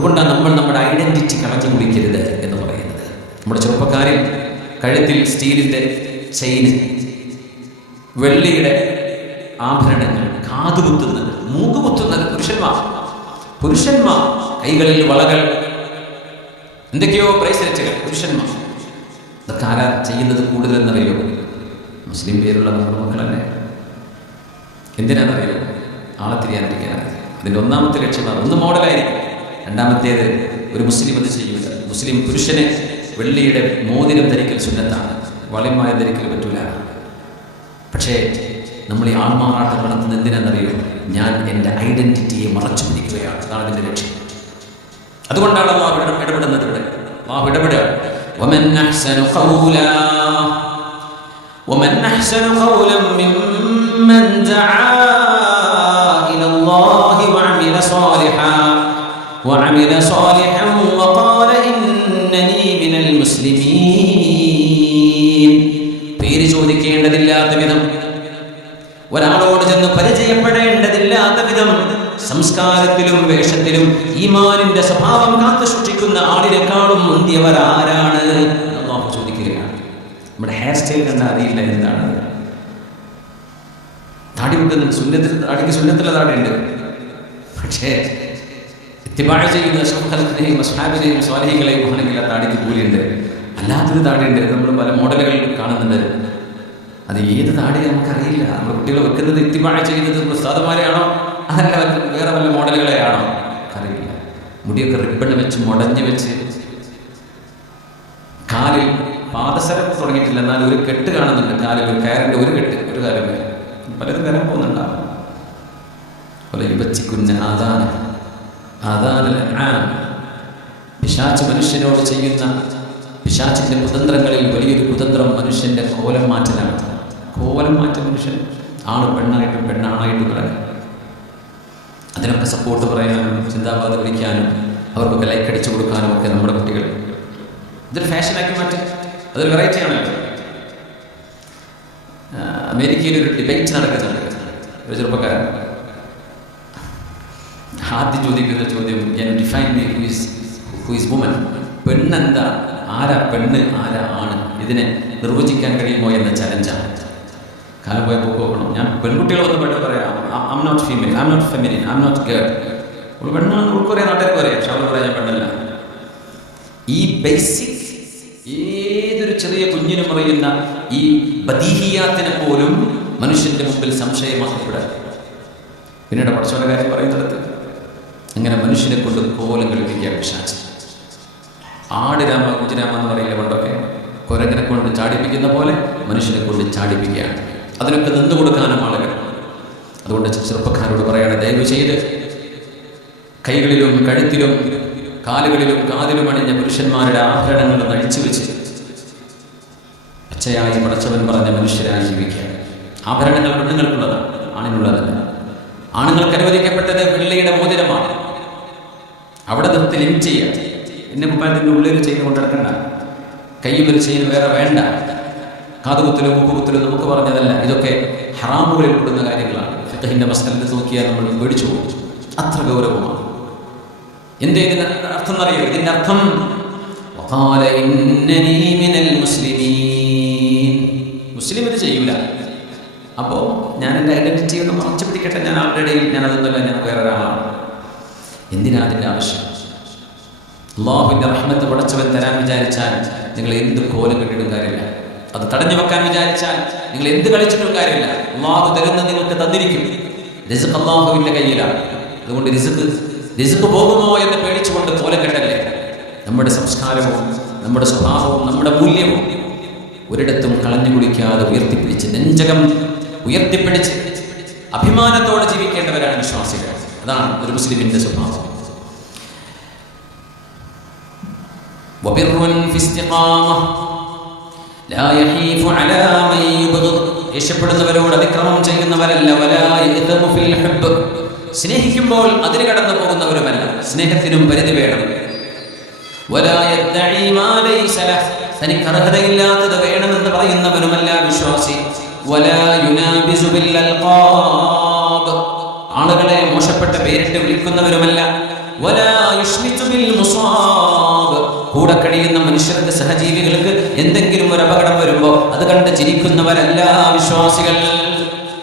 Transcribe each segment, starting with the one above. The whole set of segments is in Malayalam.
അതുകൊണ്ടാണ് നമ്മൾ നമ്മുടെ ഐഡന്റിറ്റി കളഞ്ഞു കുടിക്കരുത് എന്ന് പറയുന്നത്. നമ്മുടെ ചെറുപ്പക്കാരിൽ കഴുത്തിൽ സ്റ്റീലിൻ്റെ ചെയിന്, വെള്ളിയുടെ ആഭരണങ്ങൾ, കാതുകുത്തുന്നത്, മൂക്കുകുത്തുന്നത് പുരുഷന്മാർ കൈകളിൽ വളകൾ, എന്തൊക്കെയോ ബ്രേസ്ലെറ്റുകൾ പുരുഷന്മാർ. ഇതൊക്കെ ആരാ ചെയ്യുന്നത് കൂടുതലെന്നറിയോ? മുസ്ലിം പേരുള്ള നമ്മുടെ മക്കളല്ലേ. എന്തിനാണെന്നറിയോ? ആളെ തിരിയാനിരിക്കാനാണ്. അതിൻ്റെ ഒന്നാമത്തെ ലക്ഷ്യം ഒന്ന് മോഡലായിരിക്കും, രണ്ടാമത്തേത് ഒരു മുസ്ലിം അത് ചെയ്യൂല. മുസ്ലിം പുരുഷന് വെള്ളിയുടെ മോതിരം ധരിക്കൽ സുന്നത്താണ്, വളയമായ ധരിക്കൽ പറ്റൂല. പക്ഷേ നമ്മൾ ഈ ആൾമാറാട്ടം നടത്തുന്നത് എന്തിനാണെന്നറിയോ? ഞാൻ എൻ്റെ ഐഡന്റിറ്റിയെ മറച്ചു പിടിക്കുകയാണ്. അതാണ് അതിൻ്റെ ലക്ഷ്യം. അതുകൊണ്ടാണ് അല്ലാഹു ഇടപെടുന്നത്. ഇവിടെ അല്ലാഹു ഇടപെടുക. ومن أحسن قولا ممن دعا إلى الله وعمل صالحا وقال إنني من المسلمين. പേര് ചോദിക്കേണ്ടതില്ലാത്ത വിധം, ഒരാളോട് ചെന്ന് പരിചയപ്പെടേണ്ടതില്ലാത്ത വിധം സംസ്കാരത്തിലും വേഷത്തിലും ഈമാനിന്റെ സ്വഭാവം കാത്തു സൂക്ഷിക്കുന്ന ആളിനെക്കാളും മുന്തിയവർ ആരാണ് അല്ലാഹു ചോദിക്കുകയാണ്. നമ്മുടെ ഹെയർ സ്റ്റൈൽ കണ്ടാൽ അറിയില്ല എന്താണ്. താടി വെക്കുന്ന താടിക്ക് സുന്നത്തുള്ള താടിയുണ്ട്, പക്ഷേ ഇത്തിബാഅ ചെയ്യുന്ന ശൗഖത്തിനെയും അസ്ഹാബിനെയും സ്വാലിഹീങ്ങളെയും ആണെങ്കിൽ ആ താടിക്ക് കൂലിയുണ്ട്. അല്ലാത്തൊരു താടിയുണ്ട്, നമ്മൾ പല മോഡലുകൾ കാണുന്നുണ്ട്. അത് ഏത് താടി നമുക്കറിയില്ല. നമ്മുടെ കുട്ടികൾ വെക്കുന്നത് ഇത്തിബാഅ ചെയ്യുന്നത് ഉസ്താദുമാരെയാണോ അതല്ല വേറെ വല്ല മോഡലുകളെയാണോ അറിയില്ല. മുടിയൊക്കെ റിബൺ വെച്ച് മുടഞ്ഞു വെച്ച്, കാലിൽ പാദസരം തുടങ്ങിയിട്ടില്ല, എന്നാൽ ഒരു കെട്ട് കാണുന്നുണ്ട് കാലിൽ, ഒരു കയറിൻ്റെ ഒരു കെട്ട്, ഒരു കാലം പലതും വരാൻ പോകുന്നുണ്ടാവും. പിശാച് മനുഷ്യനോട് ചെയ്യുന്ന പിശാചിന്റെ കുതന്ത്രങ്ങളിൽ വലിയൊരു കുതന്ത്രം മനുഷ്യന്റെ കോലം മാറ്റലാണ്. കോലം മാറ്റം മനുഷ്യൻ ആണ് പെണ്ണായിട്ടും പെണ്ണാണായിട്ടും കിടക്കും. അതിനൊക്കെ സപ്പോർട്ട് പറയാനും ചിന്താബാധ വിളിക്കാനും അവർക്കൊക്കെ ലൈക്ക് അടിച്ചു കൊടുക്കാനും ഒക്കെ നമ്മുടെ കുട്ടികൾ ഇതൊരു ഫാഷനാക്കി മാറ്റും. അതൊരു വെറൈറ്റി ആണല്ലോ. അമേരിക്കയിൽ ഒരു ഡിബേറ്റ് നടക്കുന്നുണ്ട്. ഒരു ചെറുപ്പക്കാരൻ ആദ്യം ചോദിക്കുന്ന ചോദ്യം, define me who is woman. പെണ്ണെന്താ, ആരാ പെണ്ണ്, ആരാ ആണ്, ഇതിനെ നിർവചിക്കാൻ കഴിയുമോ എന്ന ചലഞ്ചാണ്. കാലം പോയി പോക്കണം. ഞാൻ പെൺകുട്ടികൾ വന്ന് പെണ്ണ് പറയാം, I am not female, I am not feminine, I am not girl. അവൾ പെണ്ണാണെന്ന് ഉൾക്കു പറയാം, നാട്ടുകാർക്ക് പറയാം, പക്ഷെ അവൾ പറയാൻ ഞാൻ പെണ്ണല്ല. ഈ ബേസിക് ഏതൊരു ചെറിയ കുഞ്ഞിനും പറയുന്ന ഈ ബദീഹിയാത്തിനെ പോലും മനുഷ്യന്റെ മുമ്പിൽ സംശയമാക്കപ്പെടാൻ. പിന്നീട് പഠിച്ചവരുടെ കാര്യം പറയുന്നിടത്ത് അങ്ങനെ മനുഷ്യനെ കൊണ്ട് കോലം കളിപ്പിക്കുക പിശാച്. ആടുരാമ കുജിരാമ എന്ന് പറയില്ല പണ്ടൊക്കെ, കുരങ്ങനെ കൊണ്ട് ചാടിപ്പിക്കുന്ന പോലെ മനുഷ്യനെ കൊണ്ട് ചാടിപ്പിക്കുകയാണ്. അതിനൊക്കെ നിന്നു കൊടുക്കാനും ആളുകൾ. അതുകൊണ്ട് ചെറുപ്പക്കാരോട് പറയാണ്, ദയവ് ചെയ്ത് കൈകളിലും കഴുത്തിലും കാലുകളിലും കാതിലും അണിഞ്ഞ പുരുഷന്മാരുടെ ആഭരണങ്ങൾ അഴിച്ചു വെച്ച് പച്ചയായി പടച്ചവൻ പറഞ്ഞ മനുഷ്യരായി ജീവിക്കുക. ആഭരണങ്ങൾ പെണ്ണുങ്ങൾക്കുള്ളതാണ്, ആണിനുള്ളതല്ല. ആണുങ്ങൾക്ക് അനുവദിക്കപ്പെട്ടത് വെള്ളിയുടെ മോതിരമാണ്. അവിടെ നിർത്തി ലിം ചെയ്യാം. എന്നെ കുപ്പായത്തിൻ്റെ ഉള്ളിൽ ചെയ്ത് കൊണ്ടിടക്കണ്ട, കയ്യിൽ ഒരു ചെയിൻ വേറെ വേണ്ട. കാതുകുത്തലും മൂക്കുകുത്തലും നമുക്ക് പറഞ്ഞതല്ല, ഇതൊക്കെ ഹറാമുകളിൽ പെടുന്ന കാര്യങ്ങളാണ്. ഫിഖഹിന്റെ മസ്അലത്ത് നോക്കിയാൽ നമ്മൾ പേടിച്ചു പോകും, അത്ര ഗൗരവമാണ്. എന്തേ ഇതിന്റെ അർത്ഥം എന്നറിയോ? ഇതിന്റെ അർത്ഥം മുസ്ലിം ഇത് ചെയ്യൂല, അപ്പോ ഞാൻ എൻ്റെ ഐഡന്റിറ്റി ഒന്ന് മറച്ചു പിടിക്കട്ടെ, ഞാൻ ആളുടെ ഇടയിൽ ഞാൻ അതൊന്നുമല്ല, ഞാൻ വേറെ ഒരാളാണ്. എന്തിനാ അതിൻ്റെ ആവശ്യം? അല്ലാഹുവിൻ്റെ റഹ്മത്ത് പടച്ചവൻ തരാൻ വിചാരിച്ചാൽ നിങ്ങൾ എന്ത് കോലം കെട്ടിടും കാര്യമില്ല. അത് തടഞ്ഞു വെക്കാൻ വിചാരിച്ചാൽ നിങ്ങൾ എന്ത് കളിച്ചിട്ടും കാര്യമില്ല. അല്ലാഹു തരുന്നത് നിങ്ങൾക്ക് തന്നിരിക്കും. റിസ്ക് അല്ലാഹുവിൻ്റെ കയ്യിലാണ്. അതുകൊണ്ട് റിസ്ക് പോകുമോ എന്ന് പേടിച്ചുകൊണ്ട് കോലം കെട്ടല്ലേ. നമ്മുടെ സംസ്കാരവും നമ്മുടെ സ്വഭാവവും നമ്മുടെ മൂല്യവും ഒരിടത്തും കളഞ്ഞു കുടിക്കാതെ ഉയർത്തിപ്പിടിച്ച്, നെഞ്ചകം ഉയർത്തിപ്പിടിച്ച് അഭിമാനത്തോടെ ജീവിക്കേണ്ടവരാണ് വിശ്വാസികൾ. അതാണ് ഒരു മുസ്ലിമിന്റെ സ്വഭാവം. ദേഷ്യപ്പെടുന്നവരോട് അതിക്രമം ചെയ്യുന്നവരല്ല. സ്നേഹിക്കുമ്പോൾ അതിന് കടന്നു പോകുന്നവരുമല്ല. സ്നേഹത്തിനും പരിധി വേണം. തനിക്ക് അർഹതയില്ലാത്തത് വേണമെന്ന് പറയുന്നവനുമല്ല വിശ്വാസി. ആളുകളെ മോശപ്പെട്ട പേരിട്ട് വിളിക്കുന്നവരുമല്ല. വലാ യുശ്മിതു ബിൽ മുസാബ്. കൂടെ കഴിയുന്ന മനുഷ്യർക്ക്, സഹജീവികൾക്ക് എന്തെങ്കിലും ഒരു അപകടം വരുമ്പോൾ അത് കണ്ട് ചിരിക്കുന്നവരല്ല വിശ്വാസികൾ.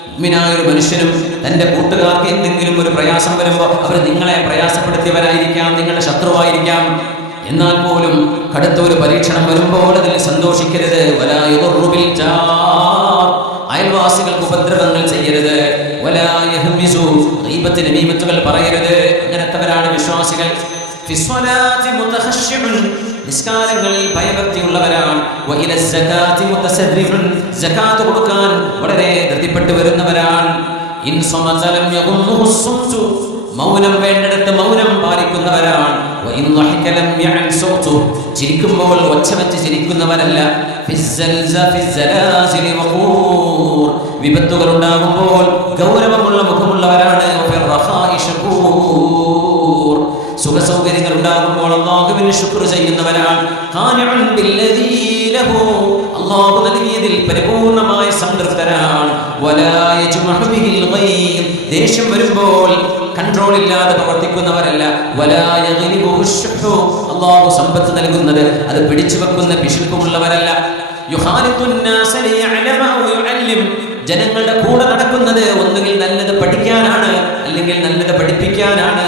മുഅ്മിനായ ഒരു മനുഷ്യനും തന്റെ കൂട്ടുകാർക്ക് എന്തെങ്കിലും ഒരു പ്രയാസം വരുമ്പോൾ അവർ നിങ്ങളെ പ്രയാസപ്പെടുത്തിയവരായിരിക്കാം, നിങ്ങളുടെ ശത്രുവായിരിക്കാം. എന്നാൽ പോലും കടുത്ത ഒരു പരീക്ഷണം വരുമ്പോൾ അതിൽ സന്തോഷിക്കരുത്. വലാ യദുറു ബിൽ ജാർ, അയൽവാസികൾക്ക് ഉപദ്രവങ്ങൾ ചെയ്യരുത്. വലാ യഹ്മിസു, ഗീബത്ത് നമീമത്തുകൾ പറയരുത്. അങ്ങനത്തവരാണ് വിശ്വാസികൾ. ഫിസ്വലാത്തി മുതഖശ്ശിഉൻ, നിസ്കാരങ്ങളിൽ ഭയഭക്തിയുള്ളവരാണ്. വഇല സകാത്തി മുതസദ്ദിഖുൻ, സകാത്ത് കൊടുക്കാൻ വളരെ ധൃതിപ്പെട്ടു വരുന്നവരാണ്. ഇൻ സമത ലം യഗുന്നുഹു സുംതു, മൗനം വേണ്ടിടത്ത് മൗനം പാലിക്കുന്നവരാണ്. വഇൻ ളഹിക ലം യഅൻ സൗതു, ചിരിക്കുമ്പോൾ ഒച്ച വെച്ച് ചിരിക്കുന്നവരല്ല. ഫിസ്സലാസിലി വഖൂർ, വിപത്തുകൾ ഉണ്ടാകുമ്പോൾ ഗൗരവമുള്ള മുഖമുള്ളവരാണ്. ഫിർറഖാഇ ശുകൂർ, സുഖസൗകര്യങ്ങൾ ഉണ്ടാകുമ്പോൾ അല്ലാഹുവിന് ശുക്ർ ചെയ്യുന്നവരാണ്. ഖാനിഉൻ ബില്ലദീ ലഹു, അല്ലാഹു നൽകിയതിൽ പരിപൂർണമായ സംതൃപ്തരാണ്. വലാ യജ്മഹു ബിഹിൽ ഗൈം, ദേഷ്യം വരുമ്പോൾ കൺട്രോൾ ഇല്ലാതെ പ്രവർത്തിക്കുന്നവരല്ല. വലാ യഗ്ലിബുഹു ശുഹു, അല്ലാഹു സമ്പത്ത് നൽകുന്നത് അത് പിടിച്ചു വെക്കുന്ന പിശുക്കുമുള്ളവരല്ല. യുഖാലിത്തുൻ നാസ ലിയഅലമ ഔ യുഅല്ലിം, ജനങ്ങളുടെ കൂടെ നടക്കുന്നത് ഒന്നുകിൽ നല്ലത് പഠിക്കാനാണ്, അല്ലെങ്കിൽ നല്ലത് പഠിപ്പിക്കാനാണ്.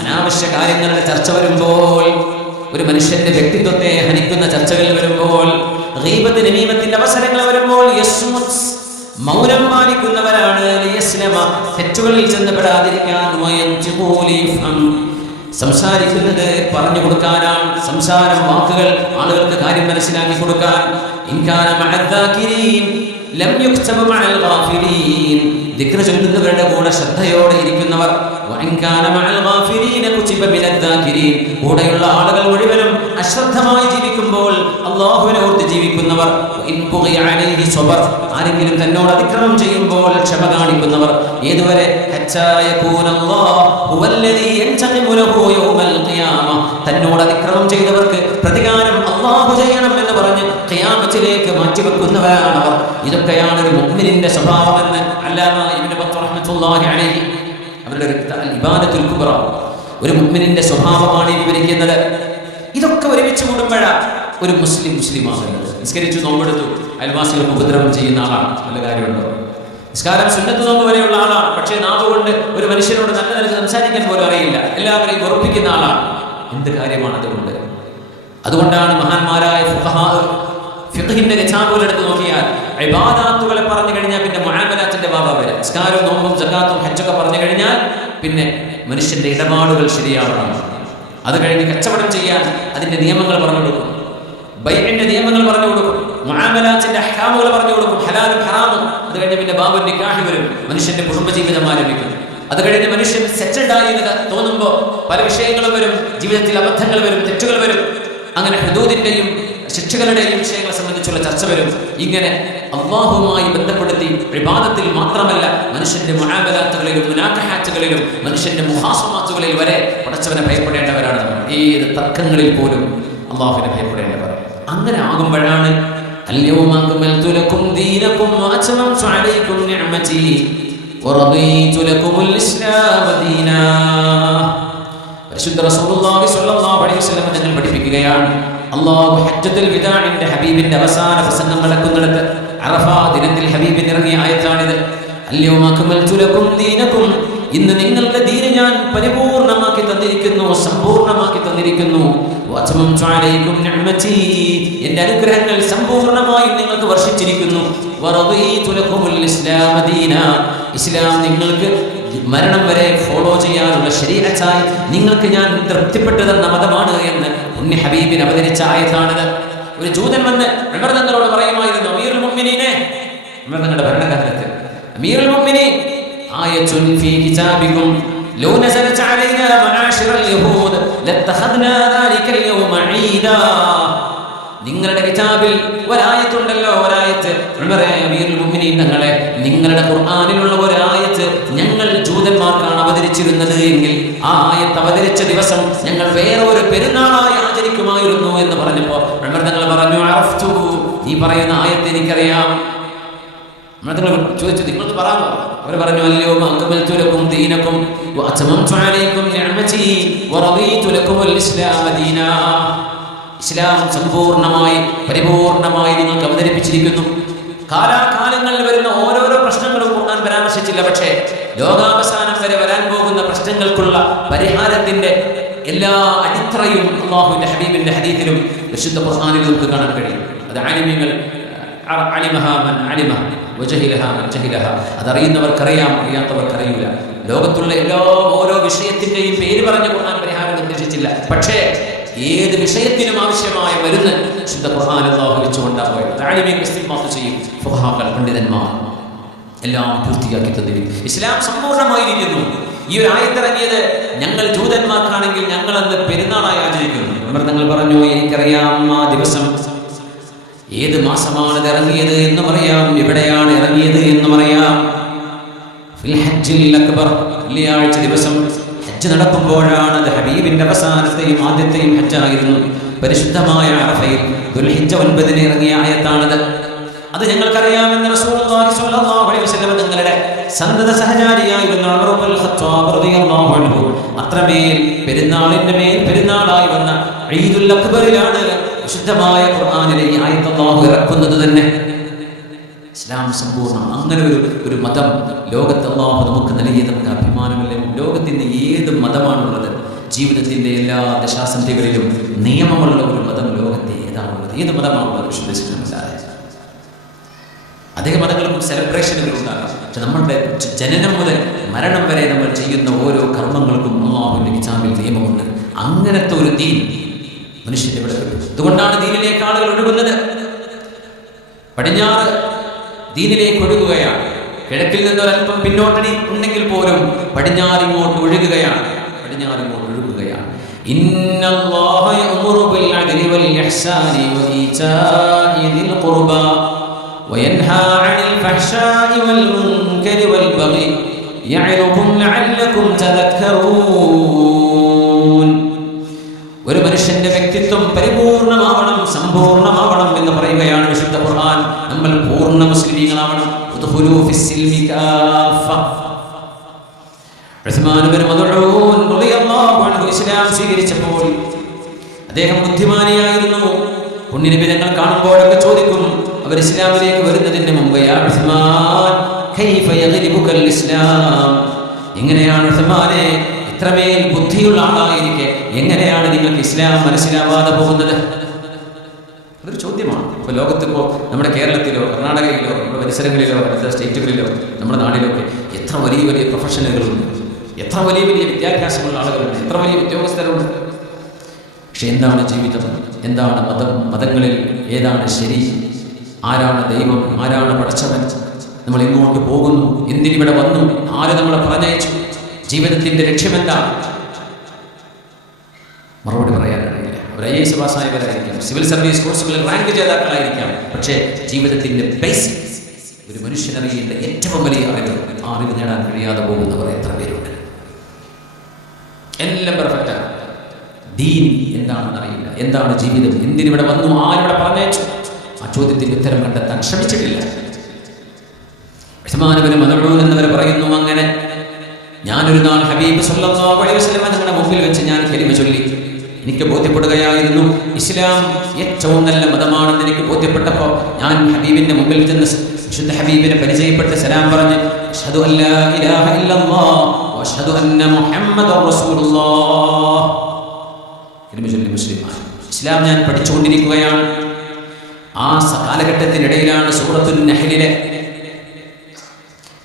അനാവശ്യ കാര്യങ്ങളുടെ ചർച്ച വരുമ്പോൾ, ഒരു മനുഷ്യന്റെ വ്യക്തിത്വത്തെ ഹനിക്കുന്ന ചർച്ചകൾ വരുമ്പോൾ, ഗീബത്ത് നമീമത്തിന്റെ അവസരങ്ങൾ വരുമ്പോൾ മൗനം പാലിക്കുന്നവരാണ്. തെറ്റുകളിൽ ചെന്നപ്പെടാതിരിക്കാൻ. സംസാരിക്കുന്നത് പറഞ്ഞു കൊടുക്കാനാണ്. സംസാരം, വാക്കുകൾ ആളുകൾക്ക് കാര്യം മനസ്സിലാക്കി കൊടുക്കാൻ. ദിക്ർ ചൊല്ലുന്നവരുടെ കൂടെ ശ്രദ്ധയോടെ ഇരിക്കുന്നവർ, കൂടെയുള്ള ആളുകൾ മുഴുവനും അശ്രദ്ധമായി ജീവിക്കുമ്പോൾ അല്ലാഹുവിനെ ഓർത്ത് ജീവിക്കുന്നവർ, ആരെങ്കിലും തന്നോട് അതിക്രമം ചെയ്യുമ്പോൾ ക്ഷമ കാണിക്കുന്നവർ. ഏതുവരെ? തന്നോട് അതിക്രമം ചെയ്തവർക്ക് പ്രതികാരം അല്ലാഹു ചെയ്യണം എന്ന് പറഞ്ഞ് ഖിയാമത്തിലേക്ക് മാറ്റിവെക്കുന്നവരാണ് അവർ. ഇതൊക്കെയാണ് ഒരു മുഅ്മിനിന്റെ സ്വഭാവമെന്ന് അല്ലാമ ഇബ്നു ബത്തൂഹ റഹ്മത്തുള്ളാഹി അലൈഹി അവരുടെ ഇബാദത്തുൽ കുബ്ര, ഒരു മുഅ്മിനിന്റെ സ്വഭാവമാണ് വിവരിക്കുന്നത്. ഇതൊക്കെ ഒരുമിച്ച് കൂടുമ്പോഴാണ് ഒരു മുസ്ലിമാകുന്നത്. നിസ്കരിച്ചു, നോമ്പെടുത്തു, അയൽവാസികൾക്ക് ഉപദ്രവം ചെയ്യുന്ന ആളാണ്, നല്ല കാര്യമുണ്ടോ? നിസ്കാരം സുന്നത്ത് നോമ്പ് വരെയുള്ള ആളാണ്, പക്ഷേ നാവ് കൊണ്ട് ഒരു മനുഷ്യനോട് നല്ല നിലക്ക് സംസാരിക്കാൻ പോലും അറിയില്ല, എല്ലാവരെയും വെറുപ്പിക്കുന്ന ആളാണ്. എന്ത് കാര്യമാണ് അതുകൊണ്ട്? അതുകൊണ്ടാണ് മഹാന്മാരായ ഫിഖ്ഹിന്റെ കിതാബുകൾ എടുത്ത് നോക്കിയാൽ ഇബാദത്തുകളെ പറഞ്ഞു കഴിഞ്ഞാൽ പിന്നെ മുആമലാത്തിന്റെ ബാബ വരെ, നിസ്കാരവും നോമ്പും സകാത്തും ഹജ്ജൊക്കെ പറഞ്ഞു കഴിഞ്ഞാൽ പിന്നെ മനുഷ്യന്റെ ഇടപാടുകൾ ശരിയാവണം. അത് കഴിഞ്ഞ് കച്ചവടം ചെയ്യാൻ അതിന്റെ നിയമങ്ങൾ പറഞ്ഞു കൊടുക്കും, ബൈഇന്റെ നിയമങ്ങൾ പറഞ്ഞു കൊടുക്കും, മുആമലാത്തിന്റെ അഹ്കാമുകൾ പറഞ്ഞു കൊടുക്കും, ഹലാലും ഹറാമും. അത് കഴിഞ്ഞ് പിന്നെ ബാബുൻ നിക്കാഹ് വരും, മനുഷ്യന്റെ കുടുംബജീവിതം ആരംഭിക്കും. അത് കഴിഞ്ഞ് മനുഷ്യൻ സെറ്റിൽഡായി എന്ന് തോന്നുമ്പോൾ പല വിഷയങ്ങളും വരും, ജീവിതത്തിൽ അബദ്ധങ്ങൾ വരും, തെറ്റുകൾ വരും. അങ്ങനെ ഹുദൂദിന്റെയും ശിക്ഷകളുടെയും വിഷയങ്ങളെ സംബന്ധിച്ചുള്ള ചർച്ച വരും. ഇങ്ങനെ അല്ലാഹുവുമായി ബന്ധപ്പെടുത്തി ഇബാദത്തിൽ മാത്രമല്ല, മനുഷ്യന്റെ മുആമലാത്തുകളിലും മുനാഖഹാത്തുകളിലും മനുഷ്യന്റെ മുഹാസമാത്തുകളിൽ വരെ പടച്ചവനെ ഭയപ്പെടേണ്ടവരാണ് നമ്മൾ. ഏത് തർക്കങ്ങളിൽ പോലും അല്ലാഹുവിനെ ഭയപ്പെടേണ്ടവർ. അങ്ങനെ ആകുമ്പോഴാണ് അൽയൗമ അക്മൽതു ലക്കും ദീനക്കും വഅത്മംതു അലൈക്കും നിഅമതി വറദീതു ലക്കുമുൽ ഇസ്ലാമ ദീനാ. പരിശുദ്ധ റസൂലുള്ളാഹി സ്വല്ലല്ലാഹു അലൈഹി വസല്ലം തങ്ങൾ പഠിപ്പിക്കുകയാണ്, അല്ലാഹു ഹജ്ജത്തുൽ വിദാഇന്റെ ഹബീബിന്റെ അവസാന പ്രസംഗം നടക്കുന്നിടത്ത് അറഫാ ദിനത്തിൽ ഹബീബിന് ഇറങ്ങിയ ആയത്താണിത്. അൽയൗമ അക്മൽതു ലക്കും ദീനക്കും, ഇന്ന് നിങ്ങളുടെ ദീന് ഞാൻ പരിപൂർണമാക്കി തന്നിരിക്കുന്നു, സമ്പൂർണമാക്കി തന്നിരിക്കുന്നു. വഅത്മംതു അലൈക്കും നിഅമതി, എൻ്റെ അനുഗ്രഹങ്ങൾ സമ്പൂർണമായും നിങ്ങൾക്ക് വർഷിച്ചിരിക്കുന്നു. വറദീതു ലക്കുമുൽ ഇസ്ലാമ ദീനാ, ഇസ്ലാം നിങ്ങൾക്ക് മരണം വരെ ഫോളോ ചെയ്യാനുള്ള ശരീഅത്തായി നിങ്ങൾക്ക് ഞാൻ തൃപ്തിപ്പെട്ടു തന്ന മതമാണ് എന്ന് ഉണ്ണി ഹബീബിന് അവതരിച്ച ആയത്താണിത്. ഒരു ജൂതൻ വന്ന് ഉമർ തങ്ങളോട് പറയുമായിരുന്നു, അമീറുൽ മുഅ്മിനീനെ, ഉമർ തങ്ങളുടെ ഭരണകാലത്ത്, അമീറുൽ മുഅ്മിനീൻ, ആയത്തുൻ ഫീ കിതാബികും ലൗ നസലത് അലൈനാ മആശിറൽ യഹൂദ് ലത്തഖദ്നാ ദാലികൽ യൗമ ഈദാ. നിങ്ങളുടെ കിതാബിൽ ഒരായത്തുണ്ടല്ലോ, ഒരായത്ത്, ഉമറേ അമീറുൽ മുഅ്മിനീൻ തങ്ങളെ, നിങ്ങളുടെ ഖുർആനിലുള്ള ഒരായത്ത് ഞങ്ങൾ ജൂതന്മാർക്കാണ് അവതരിച്ചിരുന്നത് എങ്കിൽ ആ ആയത്ത് അവതരിച്ച ദിവസം ഞങ്ങൾ വേറെ ഒരു പെരുന്നാളായി ആചരിക്കുമായിരുന്നു എന്ന് പറഞ്ഞപ്പോൾ ഉമർ തങ്ങൾ പറഞ്ഞു, അറഫ്തു, നീ പറയുന്ന ആയത്ത് എനിക്കറിയാം. നിങ്ങൾ ചോദിച്ചു നിങ്ങൾ പറയാമോ? അവർ പറഞ്ഞു അൽയൗമ അക്മൽതു ലക്കും ദീനക്കും വഅത്മംതു അലൈക്കും നിഅമതി വറദീതു ലക്കുമുൽ ഇസ്ലാമ ദീനാ. ഇസ്ലാം സമ്പൂർണ്ണമായി പരിപൂർണമായി നിങ്ങൾക്ക് അവതരിപ്പിച്ചിരിക്കുന്നു. കാലാകാലങ്ങളിൽ വരുന്ന ഓരോരോ പ്രശ്നങ്ങളും ഖുർആൻ പരാമർശിച്ചില്ല. പക്ഷേ ലോകാവസാനം വരെ വരാൻ പോകുന്ന പ്രശ്നങ്ങൾക്കുള്ള പരിഹാരത്തിന്റെ എല്ലാ അടിത്തറയും അല്ലാഹുവിന്റെ ഹബീബിന്റെ ഹദീസിലും വിശുദ്ധ ഖുർആനിലും നമുക്ക് കാണാൻ കഴിയും. അത് ആലിമീങ്ങൾ അതറിയുന്നവർക്കറിയാം, അറിയാത്തവർക്കറിയില്ല. ലോകത്തുള്ള ഓരോ വിഷയത്തിന്റെയും പേര് പറഞ്ഞ ഖുർആൻ പരിഹാരം നിർദ്ദേശിച്ചില്ല. പക്ഷേ ഏത് വിഷയത്തിനും ആവശ്യമായ മരുന്ന് വിശുദ്ധ ഖുർആൻ അല്ലാഹു വെച്ചുകൊണ്ടാവുകയാണ്. ആലിമീങ്ങൾ ഇസ്തിൻബാത്ത് ചെയ്യും, ഫുഖഹാക്കൾ പണ്ഡിതന്മാർ എല്ലാം പൂർത്തിയാക്കി തന്നിരിക്കും. ഇസ്ലാം സമ്പൂർണ്ണമായിരിക്കുന്നു. ഈ ഒരു ആയത്തിറങ്ങിയത് ഞങ്ങൾ ജൂതന്മാർക്കാണെങ്കിൽ ഞങ്ങൾ അന്ന് പെരുന്നാളായി ആചരിക്കുന്നു. തങ്ങൾ പറഞ്ഞു എനിക്കറിയാം ആ ദിവസം ഏത് മാസമാണ് ഇത് ഇറങ്ങിയത് എന്നും അറിയാം, എവിടെയാണ് ഇറങ്ങിയത് എന്നും അറിയാം. ഫിൽ ഹജ്ജിൽ അക്ബർ, വെള്ളിയാഴ്ച ദിവസം ഹജ്ജ് നടക്കുമ്പോഴാണ്. അത് ഹബീബിന്റെ അവസാനത്തെയും ആദ്യത്തെയും ഹജ്ജായിരുന്നു. പരിശുദ്ധമായ അറഫയിൽ ദുൽഹിജ്ജ 9 ഇറങ്ങിയ ആയത്താണത്. അത് ഞങ്ങൾക്കറിയാമെന്ന് റസൂലുള്ളാഹി സ്വല്ലല്ലാഹു അലൈഹി വസല്ലം നിങ്ങളുടെ സന്തത സഹചാരിയായിരുന്ന ഉമർ ഇബ്നുൽ ഖത്താബ് റളിയല്ലാഹു അൻഹു അത്രമേൽ പെരുന്നാളിന്റെ മേൽ പെരുന്നാളായി വന്ന ഈദുൽ അക്ബറിലാണ് വിശുദ്ധമായ ഖുർആനിലെ ഈ ആയത്ത് അല്ലാഹു ഇറക്കുന്നത് തന്നെ. ഇസ്ലാം സമ്പൂർണ്ണം. അങ്ങനെ ഒരു മതം ലോകത്ത് അല്ലാഹു നമുക്ക് നൽകിയത് നമുക്ക് അഭിമാനമല്ലേ. ലോകത്തിന്റെ ഏത് മതമാണുള്ളത്? ജീവിതത്തിന്റെ എല്ലാ ദശാസന്ധികളിലും നിയമമുള്ള ഒരു മതം ലോകത്തെ ഏതാണുള്ളത്? ഏത് മതമാണുള്ളത്? വിശ്വസിക്കുന്നില്ലാതെ അധിക മതങ്ങൾക്കും സെലിബ്രേഷനുകൾ ഉണ്ടാകാം. പക്ഷെ നമ്മളുടെ ജനനം മുതൽ മരണം വരെ നമ്മൾ ചെയ്യുന്ന ഓരോ കർമ്മങ്ങൾക്കും അല്ലാഹുവിന്റെ കിതാബിൽ നിയമമുണ്ട്. അങ്ങനത്തെ ഒരു ദീൻ മനുഷ്യന്റെ ഇവിടെ കിട്ടും. അതുകൊണ്ടാണ് ദീനിലേക്ക് ആളുകൾ ഒഴുകുന്നത്. പടിഞ്ഞാറ് ദീനിലേക്ക് ഒഴുകുകയാണ്. കിഴക്കിൽ നിന്നൊരല്പം പിന്നോട്ടടി ഉണ്ടെങ്കിൽ പോലും പടിഞ്ഞാറിങ്ങോട്ട് ഒഴുകുകയാണ്. ഇന്നല്ലാഹ യഅ്മുറു ബിൽ അദ്ലി വൽ ഇഹ്സാനി വ ഈതാഇ ദിൽ ഖുർബാ വയൻഹാ അനിൽ ഫഹ്ശാഇ വൽ മുൻകരി വൽ ബഗി യഅലുകും ലഅല്ലകും തദക്കറൂൻ. ഒരു മനുഷ്യന്റെ വ്യക്തിത്വം പരിപൂർണമാവണം, സമ്പൂർണമാവണം എന്ന് പറയുകയാണ് വിശുദ്ധ ഖുർആൻ. നമ്മൾ പൂർണ്ണ മുസ്ലിമീങ്ങളാവണം. ഉദ്ഖുലൂ ഫിസ്സിൽമി കാഫ. ഉസ്മാൻ ഇബ്നു മദ്ഊൻ റളിയല്ലാഹു അൻഹു ഇസ്ലാം സ്വീകരിച്ചപ്പോൾ അദ്ദേഹം ബുദ്ധിമാനിയായിരുന്നു. പുണ്യനബി തങ്ങൾ കാണുമ്പോഴൊക്കെ ചോദിക്കും, അവർ ഇസ്ലാമിലേക്ക് വരുന്നതിന് മുമ്പ്, യാ ഉസ്മാൻ കൈഫ യഗ്ലിബുകൽ ഇസ്ലാം, എങ്ങനെയാണ് ഉസ്മാനെ ഇത്രമേൽ ബുദ്ധിയുള്ള ആളായിരിക്കെ എങ്ങനെയാണ് നിങ്ങൾക്ക് ഇസ്ലാം മനസ്സിലാവാതെ പോകുന്നത്? അതൊരു ചോദ്യമാണ്. ഇപ്പോൾ ലോകത്തിപ്പോൾ നമ്മുടെ കേരളത്തിലോ കർണാടകയിലോ നമ്മുടെ പരിസരങ്ങളിലോ അടുത്ത സ്റ്റേറ്റുകളിലോ നമ്മുടെ നാട്ടിലൊക്കെ എത്ര വലിയ വലിയ പ്രൊഫഷണലുകളുണ്ട്, എത്ര വലിയ വലിയ വിദ്യാഭ്യാസമുള്ള ആളുകളുണ്ട്, എത്ര വലിയ ഉദ്യോഗസ്ഥരുണ്ട്. പക്ഷെ എന്താണ് ജീവിതം? എന്താണ് മതം? മതങ്ങളിൽ ഏതാണ് ശരി? ആരാണ് ദൈവം? ആരാണ് പടച്ചവൻ? നമ്മൾ എങ്ങോട്ട് പോകുന്നു? എന്തിനിവിടെ വന്നു? ആര് നമ്മളെ പറഞ്ഞയച്ചു? ജീവിതത്തിന്റെ ലക്ഷ്യമെന്താണ്? മറുപടി പറയാനറിയില്ല. ഒരു IAS പാസ്സായവരായിരിക്കാം, സിവിൽ സർവീസ് കോഴ്സുകളിൽ റാങ്ക് ജേതാക്കളായിരിക്കാം. പക്ഷേ ജീവിതത്തിന്റെ ബേസിക്സ് ഒരു മനുഷ്യനറിയേണ്ട ഏറ്റവും വലിയ അറിവ്, ആ അറിവ് നേടാൻ കഴിയാതെ പോകുന്നവർ എത്ര പേരുണ്ട്? എല്ലാം പെർഫെക്റ്റാണ്. ദീൻ എന്താണെന്ന് അറിയില്ല. എന്താണ് ജീവിതം? എന്തിനിവിടെ വന്നു? ആരിവിടെ പറഞ്ഞയച്ചു? ആ ചോദ്യത്തിന് ഉത്തരം കണ്ടെത്താൻ ശ്രമിച്ചിട്ടില്ല. ഉസ്മാൻ ഇബ്നു മദ്ഊൻ എന്നവർ പറയുന്നു, അങ്ങനെ ഞാനൊരു നാൾ ഹബീബ് സല്ലല്ലാഹു അലൈഹി വസല്ലം നിങ്ങളുടെ മുമ്പിൽ വെച്ച് ഞാൻ കലിമ ചൊല്ലി. എനിക്ക് ബോധ്യപ്പെടുകയായിരുന്നു ഇസ്ലാം ഏറ്റവും നല്ല മതമാണെന്ന്. എനിക്ക് ബോധ്യപ്പെട്ടപ്പോൾ ഞാൻ ഹബീബിന്റെ മുമ്പിൽ ചെന്ന് വിശുദ്ധ ഹബീബിനെ പരിചയപ്പെട്ട് സലാം പറഞ്ഞ് അഷ്ഹദു അല്ലാ ഇലാഹ ഇല്ലല്ലാഹ് വഅഷ്ഹദു അന്ന മുഹമ്മദർ റസൂലുള്ളാഹ് കലിമ ചൊല്ലി മുസ്ലിമാണ്. ഇസ്ലാം ഞാൻ പഠിച്ചുകൊണ്ടിരിക്കുകയാണ്. ആ കാലഘട്ടത്തിനിടയിലാണ് സൂറത്തുൻ നഹ്ലിലെ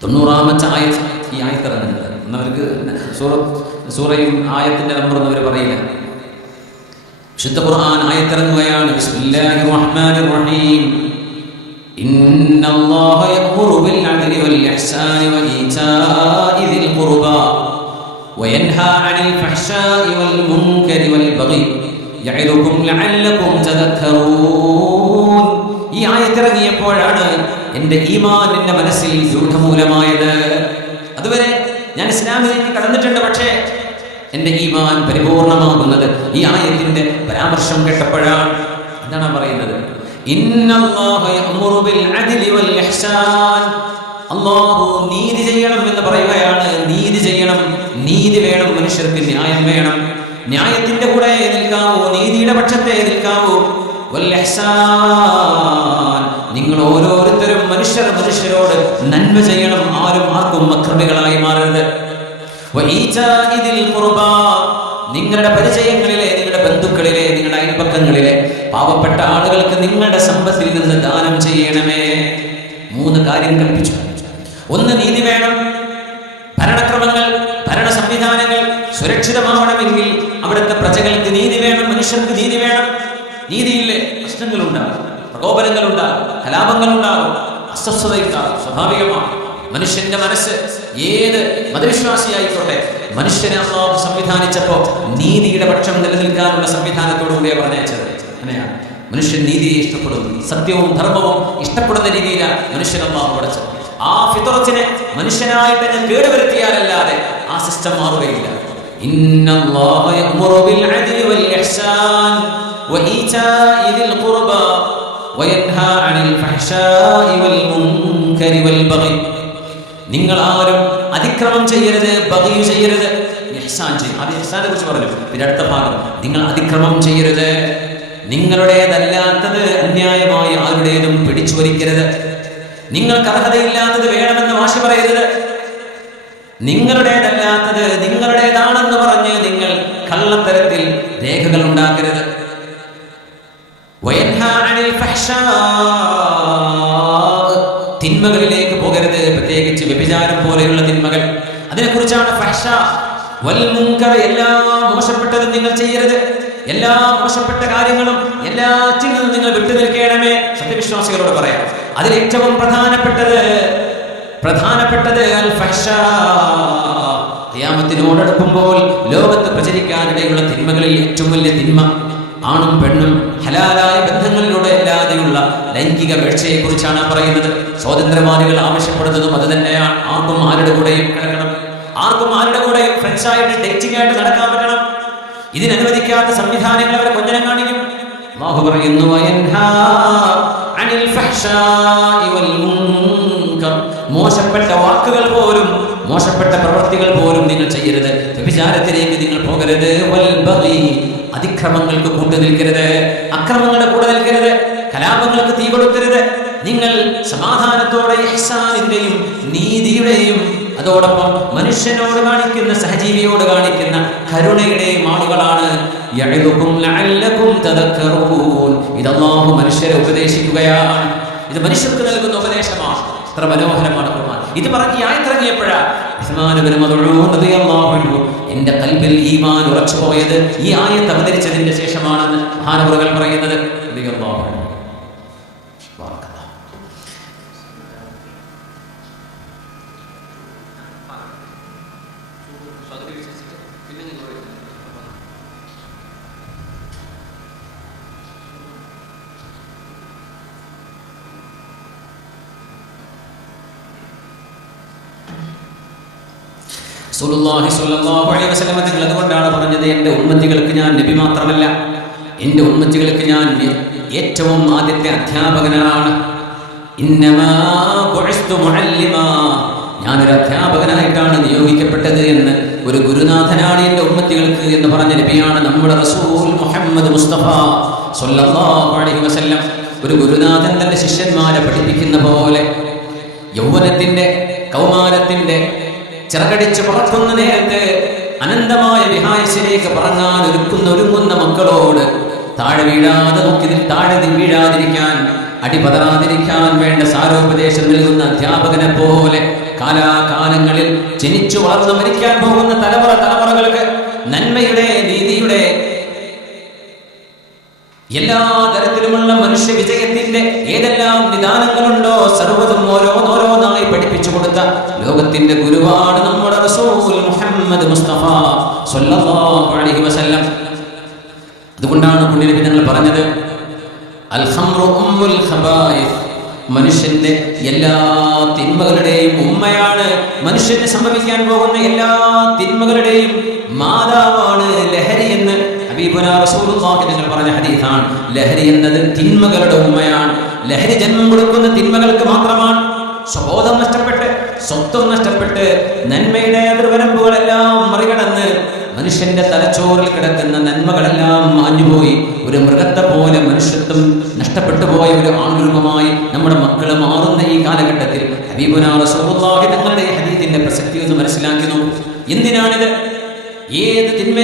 90-ാമത്തെ ആയത്ത് ഈ ആയത്ത് ഇറങ്ങുന്നത്. എന്നവർക്ക് സൂറയും ആയത്തിന്റെ നമ്പർ ഒന്നും അവർ പറയില്ല. വിശുദ്ധ ഖുർആൻ ആയത്തിറങ്ങുകയാണ്. ബിസ്മില്ലാഹിർ റഹ്മാനിർ റഹീം. ഇന്നല്ലാഹ യഅ്മുറു ബിൽ അദ്ലി വൽ ഇഹ്സാനി വ ഈതാഇ ദിൽ ഖുർബാ വയൻഹാ അനിൽ ഫഹ്ശാഇ വൽ മുൻകരി വൽ ബഗി യഅലുകും ലഅല്ലകും തദക്കറൂൻ. ഈ ആയത്തിറങ്ങിയപ്പോഴാണ് എൻ്റെ ഈമാൻ എൻ്റെ മനസ്സിൽ രൂഢമൂലമായത്. അതുവരെ ഞാൻ ഇസ്ലാമിലേക്ക് കടന്നിട്ടുണ്ട്, പക്ഷേ എൻ്റെ ഈമാൻ പരിപൂർണമാകുന്നത് ഈ ആയത്തിന്റെ പരാമർശം കേട്ടപ്പോഴാണ്. എന്താണ് പറയുന്നത്? ഇന്നല്ലാഹ യഅ്മുറു ബിൽ അദ്ലി വൽ ഇഹ്സാൻ. അല്ലാഹു നീതി ചെയ്യണം എന്ന് പറയുകയാണ്. നീതി ചെയ്യണം, നീതി വേണം, മനുഷ്യർക്ക് ന്യായം വേണം. ന്യായത്തിന്റെ കൂടെ നിൽക്കാവൂ, നീതിയുടെ പക്ഷത്തെ നിൽക്കാവൂ. വൽ ഇഹ്സാൻ, നിങ്ങൾ ഓരോരുത്തരും മനുഷ്യരോട് നന്മ ചെയ്യണം. ആരും ആർക്കും അക്രമികളായി മാറരുത്. വഈതാഇ ദിൽ ഖുർബാ, നിങ്ങളുടെ പരിചയങ്ങളിലെ, നിങ്ങളുടെ ബന്ധുക്കളിലെ, നിങ്ങളുടെ അയൽപക്കങ്ങളിലെ പാവപ്പെട്ട ആളുകൾക്ക് നിങ്ങളുടെ സമ്പത്തിൽ നിന്ന് ദാനം ചെയ്യണമേ. 3 കാര്യം കൽപ്പിച്ചു. ഒന്ന്, നീതി വേണം. ഭരണക്രമങ്ങൾ, ഭരണ സംവിധാനങ്ങൾ സുരക്ഷിതമാവണമെങ്കിൽ അവിടുത്തെ പ്രജകൾക്ക് നീതി വേണം, മനുഷ്യർക്ക് നീതി വേണം. നീതിയില്ലേ പ്രശ്നങ്ങളുണ്ടാകും, പ്രകോപനങ്ങളുണ്ടാകും, കലാപങ്ങളുണ്ടാകും, അസ്വസ്ഥതയുണ്ടാകും. സ്വാഭാവികമാണ്. മനുഷ്യന്റെ മനസ്സ് ഏത് മതവിശ്വാസിയായിക്കോട്ടെ, മനുഷ്യനെ അല്ലാഹു സംവിധാനിച്ചപ്പോൾ നീതിയുടെ പക്ഷം നിലനിൽക്കാനുള്ള സംവിധാനത്തോടുകൂടിയാണ് പറഞ്ഞയച്ചത്. അങ്ങനെയാണ് മനുഷ്യൻ നീതിയെ ഇഷ്ടപ്പെടുന്നു, സത്യവും ധർമ്മവും ഇഷ്ടപ്പെടുന്ന രീതിയിലാണ് മനുഷ്യൻ അല്ലാഹു പഠിച്ചത്. ആ ഫിത്റത്തിനെ മനുഷ്യനായിട്ട് തന്നെ കേടുവരുത്തിയാലല്ലാതെ ആ സിസ്റ്റം മാറുകയില്ല. ഇന്നല്ലാഹ യഅ്മുറു ബിൽ അദ്ലി വൽ ഇഹ്സാൻ വഈതാഇ ദിൽ ഖുർബാ വയൻഹാ അനിൽ ഫഹ്ശാഇ വൽ മുൻകരി വൽ ബഗി. നിങ്ങൾ ആരും അതിക്രമം ചെയ്യരുത്, ബഗി ചെയ്യരുത്, ഇഹ്സാൻ ചെയ്യും. അത് ഇഹ്സാനെ കുറിച്ച് പറഞ്ഞു. പിന്നെ അടുത്ത ഭാഗം, നിങ്ങൾ അതിക്രമം ചെയ്യരുത്, നിങ്ങളുടേതല്ലാത്തത് അന്യായമായി ആരുടേതും പിടിച്ചു വലിക്കരുത്, നിങ്ങൾക്ക് അർഹതയില്ലാത്തത് വേണമെന്ന് വാശി പറയരുത്, നിങ്ങളുടേതല്ലാത്തത് നിങ്ങളുടേതാണെന്ന് പറഞ്ഞ് നിങ്ങൾ കള്ളത്തരത്തിൽ രേഖകൾ ഉണ്ടാക്കരുത്. വയൻഹാ അനിൽ ഫഹ്ശാ, തിന്മകളിലേക്ക് പോകരുത്, പ്രത്യേകിച്ച് വ്യഭിചാരം പോലെയുള്ള തിന്മകൾ. അതിനെക്കുറിച്ചാണ് ഫഹ്ശാ. വൽ മുൻകർ, എല്ലാ മോശപ്പെട്ടതും നിങ്ങൾ ചെയ്യരുത്, എല്ലാ മോശപ്പെട്ട കാര്യങ്ങളും എല്ലാറ്റിൽ നിന്നും നിങ്ങൾ വിട്ടു നിൽക്കണമേ. സത്യവിശ്വാസികളോട് പറയാം. അതിൽ ഏറ്റവും പ്രധാനപ്പെട്ടത് അൽ ഫഹ്ശാ. ഖിയാമത്തിനോടടുക്കുമ്പോൾ ലോകത്ത് പ്രചരിക്കാനിടയുള്ള തിന്മകളിൽ ഏറ്റവും വലിയ തിന്മ ആണും പെണ്ണും ഹലാലായ ബന്ധങ്ങളിലൂടെ അല്ലാതെയുള്ള ലൈംഗിക വീഴ്ചയെ കുറിച്ചാണ് പറയുന്നത്. സ്വാതന്ത്ര്യവാദികൾ ആവശ്യപ്പെടുന്നതും അത് തന്നെയാണ്. ആർക്കും ആരുടെ കൂടെയും കിടക്കണം, ആർക്കും ആരുടെ കൂടെയും ഫ്രണ്ട്സായിട്ട് ഡേറ്റിംഗ് ആയിട്ട് നടക്കാൻ പറ്റണം. ഇതിനനുവദിക്കാത്ത സംവിധാനങ്ങൾ അവരെ കൊഞ്ഞനം കാണിക്കും. അല്ലാഹു പറയുന്നു വയൻഹാ അനിൽ ഫഹ്ശാഇ വൽ മുൻകർ, മോശപ്പെട്ട വാക്കുകൾ പോലും, മോശപ്പെട്ട പ്രവൃത്തികൾ പോലും നിങ്ങൾ ചെയ്യരുത്, വ്യഭിചാരത്തിലേക്ക് നിങ്ങൾ പോകരുത്. വൽ ബഗി, അതിക്രമങ്ങൾക്ക് കൂട്ടു നിൽക്കരുത്, അക്രമങ്ങളുടെ കൂടെ നിൽക്കരുത്, കലാപങ്ങൾക്ക് തീ കൊടുക്കരുത്. നിങ്ങൾ സമാധാനത്തോടെ ഇഹ്സാനിന്റെയും നീതിയുടെയും അതോടൊപ്പം മനുഷ്യനോട് കാണിക്കുന്ന, സഹജീവിയോട് കാണിക്കുന്ന കരുണയുടെയും ആളുകളാണ്. യഅദുകും ലഅല്ലകും തദക്കറൂൻ, ഇത് അല്ലാഹു മനുഷ്യരെ ഉപദേശിക്കുകയാണ്. ഇത് മനുഷ്യർക്ക് നൽകുന്ന ഉപദേശമാണ്. എത്ര മനോഹരമാണ് ഖുർആൻ. ഇത് പറഞ്ഞ് ആയത്തിറങ്ങിയപ്പോഴാണ് ഉസ്മാൻ ഇബ്നു മദ്ഊൻ റളിയല്ലാഹു അൻഹു എന്റെ ഖൽബിൽ ഈമാൻ ഉറച്ചു പോയത് ഈ ആയത്ത് അവതരിച്ചതിന്റെ ശേഷമാണെന്ന് മഹാനവറുകൾ പറയുന്നത്. റളിയല്ലാഹു അൻഹു. റസൂലുള്ളാഹി സ്വല്ലല്ലാഹു അലൈഹി വസല്ലം തങ്ങൾ അതുകൊണ്ടാണ് പറഞ്ഞത്, എൻ്റെ ഉമ്മത്തികൾക്ക് ഞാൻ നബി മാത്രമല്ല, എൻ്റെ ഉമ്മത്തികൾക്ക് ഞാൻ ഏറ്റവും ആദ്യത്തെ അധ്യാപകനാണ്. ഇന്നമാ ബുഇസ്തു മുഅല്ലിമാ, ഞാനൊരു അധ്യാപകനായിട്ടാണ് നിയോഗിക്കപ്പെട്ടത് എന്ന്, ഒരു ഗുരുനാഥനാണ് എൻ്റെ ഉമ്മത്തികൾക്ക് എന്ന് പറഞ്ഞ നബിയാണ് നമ്മുടെ റസൂൽ മുഹമ്മദ് മുസ്തഫ സ്വല്ലല്ലാഹു അലൈഹി വസല്ലം. ഒരു ഗുരുനാഥൻ തൻ്റെ ശിഷ്യന്മാരെ പഠിപ്പിക്കുന്ന പോലെ യൗവനത്തിൻ്റെ, കൗമാരത്തിൻ്റെ ചിറകടിച്ച് പറക്കുന്ന നേരത്ത് അനന്തമായ വിഹായസിലേക്ക് പറങ്ങാൻ ഒരുങ്ങുന്ന മക്കളോട് താഴെ വീഴാതിരിക്കാൻ, അടിപതറാതിരിക്കാൻ വേണ്ട സാരോപദേശം നൽകുന്ന അധ്യാപകനെ പോലെ കാലാകാലങ്ങളിൽ ജനിച്ചു വളർന്നു മരിക്കാൻ പോകുന്ന തലമുറകൾക്ക് നന്മയുടെ, നീതിയുടെ, എല്ലാ തരത്തിലുമുള്ള മനുഷ്യ വിജയത്തിന്റെ ഏതെല്ലാം നിദാനങ്ങളുണ്ടോ സർവ്വതും ഓരോന്നോരോന്നായി പഠിപ്പിച്ചു കൊടുത്ത ലോകത്തിന്റെ ഗുരുവാണ് നമ്മുടെ റസൂൽ മുഹമ്മദ് മുസ്തഫ സ്വല്ലല്ലാഹു അലൈഹി വസല്ലം. അതുകൊണ്ടാണ് പുണ്യനബി തങ്ങൾ പറഞ്ഞത് അൽ ഖംറു ഉമ്മുൽ ഖബായിസ്, മനുഷ്യന്റെ എല്ലാ തിന്മകളുടെയും ഉമ്മയാണ്, മനുഷ്യന് സംഭവിക്കാൻ പോകുന്ന എല്ലാ തിന്മകളുടെയും മാതാവാണ് ലഹരി എന്ന് ഹബീബുനാ റസൂലുള്ളാഹി തങ്ങൾ പറഞ്ഞ ഹദീസാണ്. ലഹരി എന്നത് തിന്മകളുടെ ഉമ്മയാണ്. ലഹരി ജന്മം കൊടുക്കുന്ന തിന്മകൾക്ക് മാത്രമാണ്. സ്വബോധം നഷ്ടപ്പെട്ട്, സ്വത്വം നഷ്ടപ്പെട്ട്, നന്മയുടെ അതിർവരമ്പുകളെല്ലാം മറികടന്ന് മനുഷ്യന്റെ തലച്ചോറിൽ കിടക്കുന്ന നന്മകളെല്ലാം മാഞ്ഞുപോയി ഒരു മൃഗത്തെ പോലെ മനുഷ്യത്വം നഷ്ടപ്പെട്ടു പോയ ഒരു ആൺരൂപമായി നമ്മുടെ മക്കൾ മാറുന്ന ഈ കാലഘട്ടത്തിൽ ഹബീബുനാ റസൂലുള്ളാഹി തങ്ങളുടെ ഹദീസിന്റെ പ്രസക്തി ഒന്ന് മനസ്സിലാക്കി നോക്കൂ. എന്തിനാണിത്? ഏത് തിന്മ